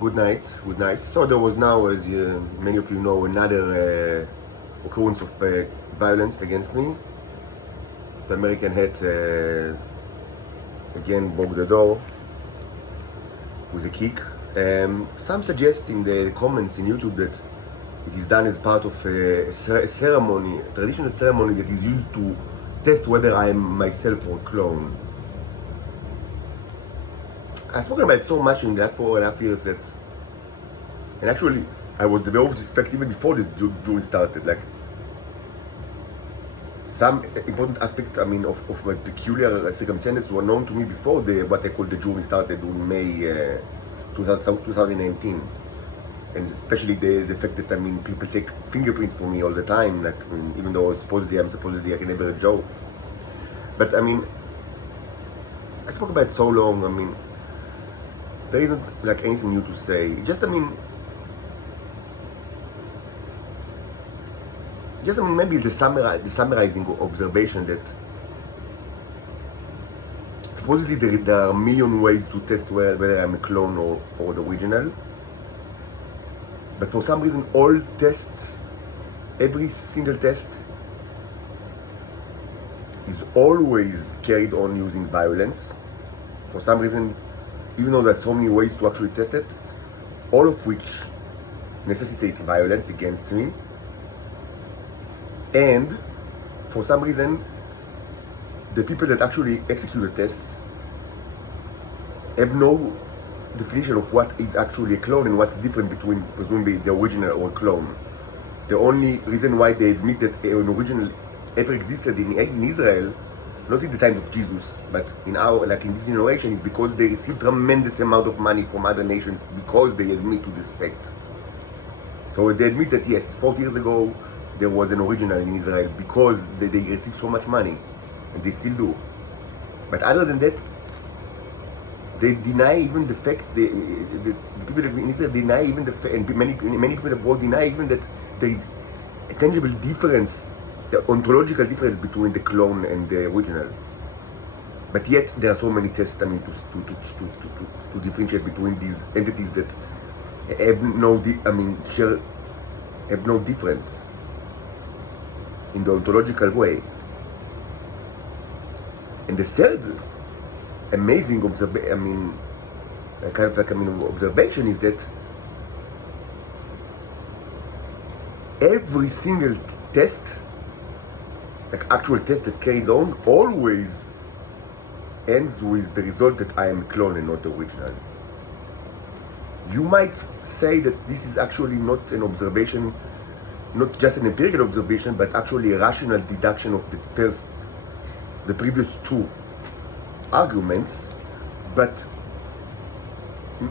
Good night, good night. So there was now, as many of you know, another occurrence of violence against me. The American head again broke the door with a kick. Some suggest in the comments in YouTube that it is done as part of a ceremony, a traditional ceremony that is used to test whether I am myself or a clone. I've spoken about it so much in the last 4.5 years that, and actually, I was developed this fact even before this jury started. Like, some important aspects, of my peculiar circumstances were known to me before what I call the jury started in May 2019. And especially the fact that, people take fingerprints for me all the time, like, even though supposedly I can never joke. But, I spoke about it so long, there isn't, like, anything new to say. Just, maybe the summarizing observation that supposedly there are a million ways to test whether I'm a clone or the original. But for some reason, all tests, every single test, is always carried on using violence. For some reason, even though there's so many ways to actually test it, all of which necessitate violence against me. And for some reason, the people that actually execute the tests have no definition of what is actually a clone and what's different between presumably the original or a clone. The only reason why they admit that an original ever existed in Israel, not in the time of Jesus, but in this generation, is because they received tremendous amount of money from other nations because they admit to this fact. So they admit that yes, 40 years ago there was an original in Israel because they received so much money, and they still do. But other than that, they deny even the fact, the people in Israel deny even the fact, and many people abroad deny even that there is a tangible difference, the ontological difference between the clone and the original. But yet there are so many tests, to differentiate between these entities that have no, have no difference in the ontological way. And the third amazing observation is that every single test, like actual test that carried on, always ends with the result that I am a clone and not the original. You might say that this is actually not an observation, not just an empirical observation, but actually a rational deduction of the previous two arguments. But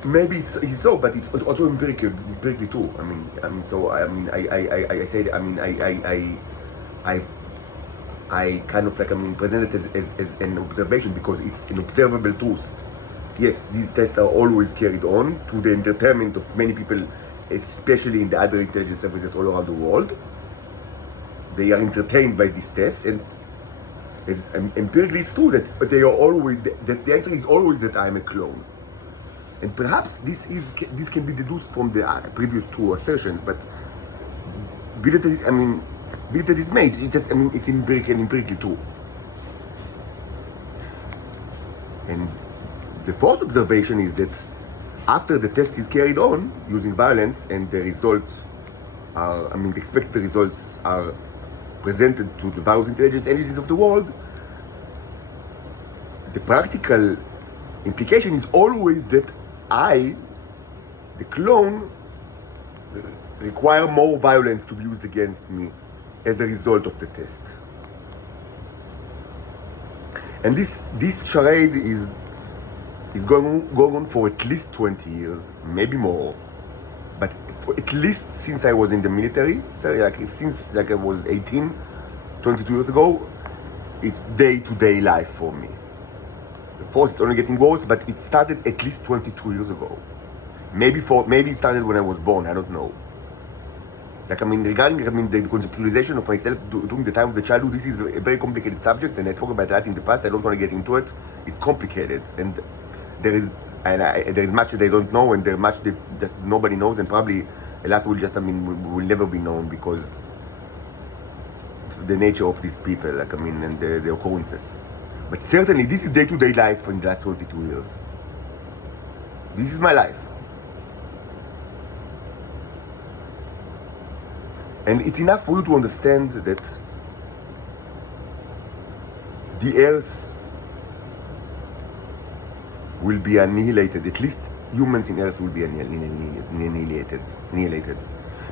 maybe it's so, but it's also empirically too. I kind of present it as an observation because it's an observable truth. Yes, these tests are always carried on to the entertainment of many people, especially in the other intelligence services all around the world. They are entertained by these tests, and empirically it's true that they are always, that the answer is always that I am a clone. And perhaps this can be deduced from the previous two assertions, but be that is made, it's just it's empirically true. And the fourth observation is that after the test is carried on using violence and the results are, the expected results are presented to the various intelligence agencies of the world, the practical implication is always that I, the clone, require more violence to be used against me as a result of the test. And this charade is going on for at least 20 years, maybe more, but for at least since I was in the military, since I was 18, 22 years ago, it's day-to-day life for me. Of course, it's only getting worse, but it started at least 22 years ago. Maybe it started when I was born, I don't know. Regarding the conceptualization of myself during the time of the childhood, this is a very complicated subject, and I spoke about that in the past. I don't want to get into it. It's complicated, and there is and there is much that they don't know, and there much that just nobody knows, and probably a lot will just, will never be known because the nature of these people, like, and the occurrences. But certainly, this is day-to-day life in the last 22 years. This is my life. And it's enough for you to understand that the earth will be annihilated. At least humans in earth will be annihilated.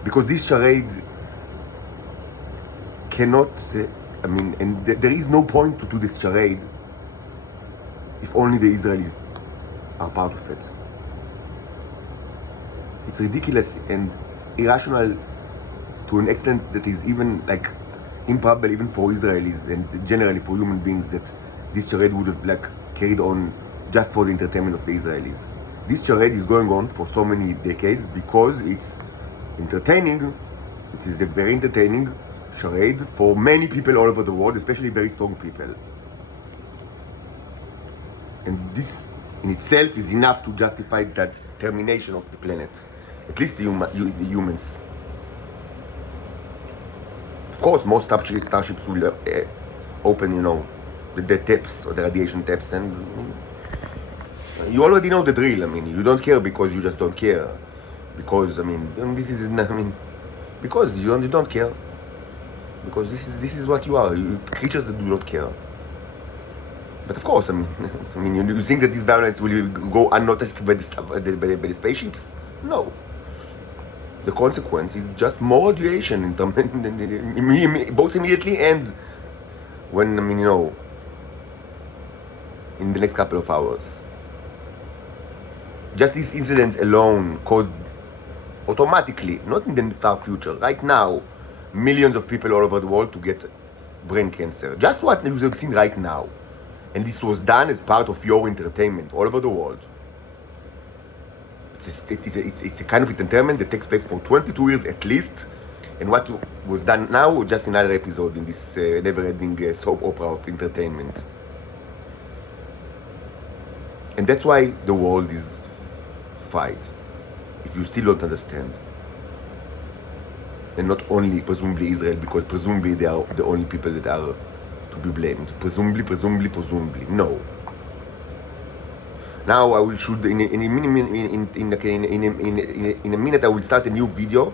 Because this charade cannot, and there is no point to this charade if only the Israelis are part of it. It's ridiculous and irrational to an extent that is even like improbable even for Israelis and generally for human beings that this charade would have like carried on just for the entertainment of the Israelis. This charade is going on for so many decades because it's entertaining. It is a very entertaining charade for many people all over the world, especially very strong people. And this in itself is enough to justify that termination of the planet, at least the humans. Of course, most starships will open, the tips or the radiation tips, and you already know the drill. You don't care because you just don't care. Because this is because you don't care. Because this is what you are. You creatures that do not care. But of course, you think that this violence will go unnoticed by the spaceships? No. The consequence is just more radiation, both immediately and when, in the next couple of hours. Just this incident alone caused automatically, not in the far future, right now, millions of people all over the world to get brain cancer. Just what you have seen right now. And this was done as part of your entertainment all over the world. It's a kind of entertainment that takes place for 22 years at least, and what was done now was just another episode in this never-ending soap opera of entertainment. And that's why the world is fried, if you still don't understand. And not only, presumably, Israel, because presumably they are the only people that are to be blamed. Presumably, no. Now I will shoot in a minute. I will start a new video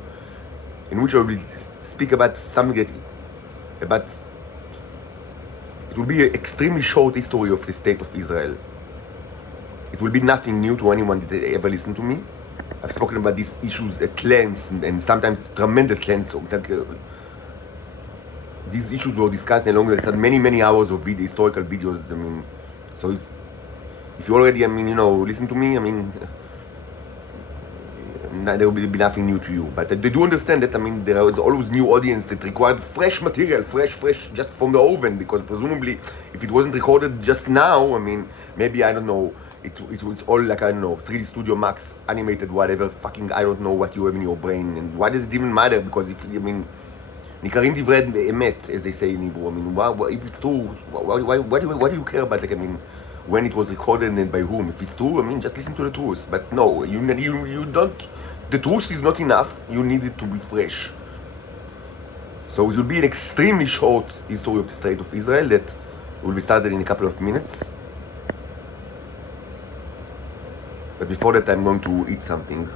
in which I will speak about something it will be an extremely short history of the state of Israel. It will be nothing new to anyone that ever listened to me. I've spoken about these issues at length and sometimes tremendous length. These issues were discussed along with many hours of historical videos. So if you already, listen to me, there will be nothing new to you. But they do understand that, there is always new audience that required fresh material, fresh, just from the oven. Because presumably, if it wasn't recorded just now, maybe, I don't know, it's all like, 3D Studio Max, animated, whatever, fucking, I don't know what you have in your brain. And why does it even matter? Because if, Nikarim divrei emet, as they say in Hebrew. If it's true, why do you care about, when it was recorded and by whom? If it's true, just listen to the truth. But no, you don't. The truth is not enough. You need it to be fresh. So it will be an extremely short history of the State of Israel that will be started in a couple of minutes. But before that, I'm going to eat something.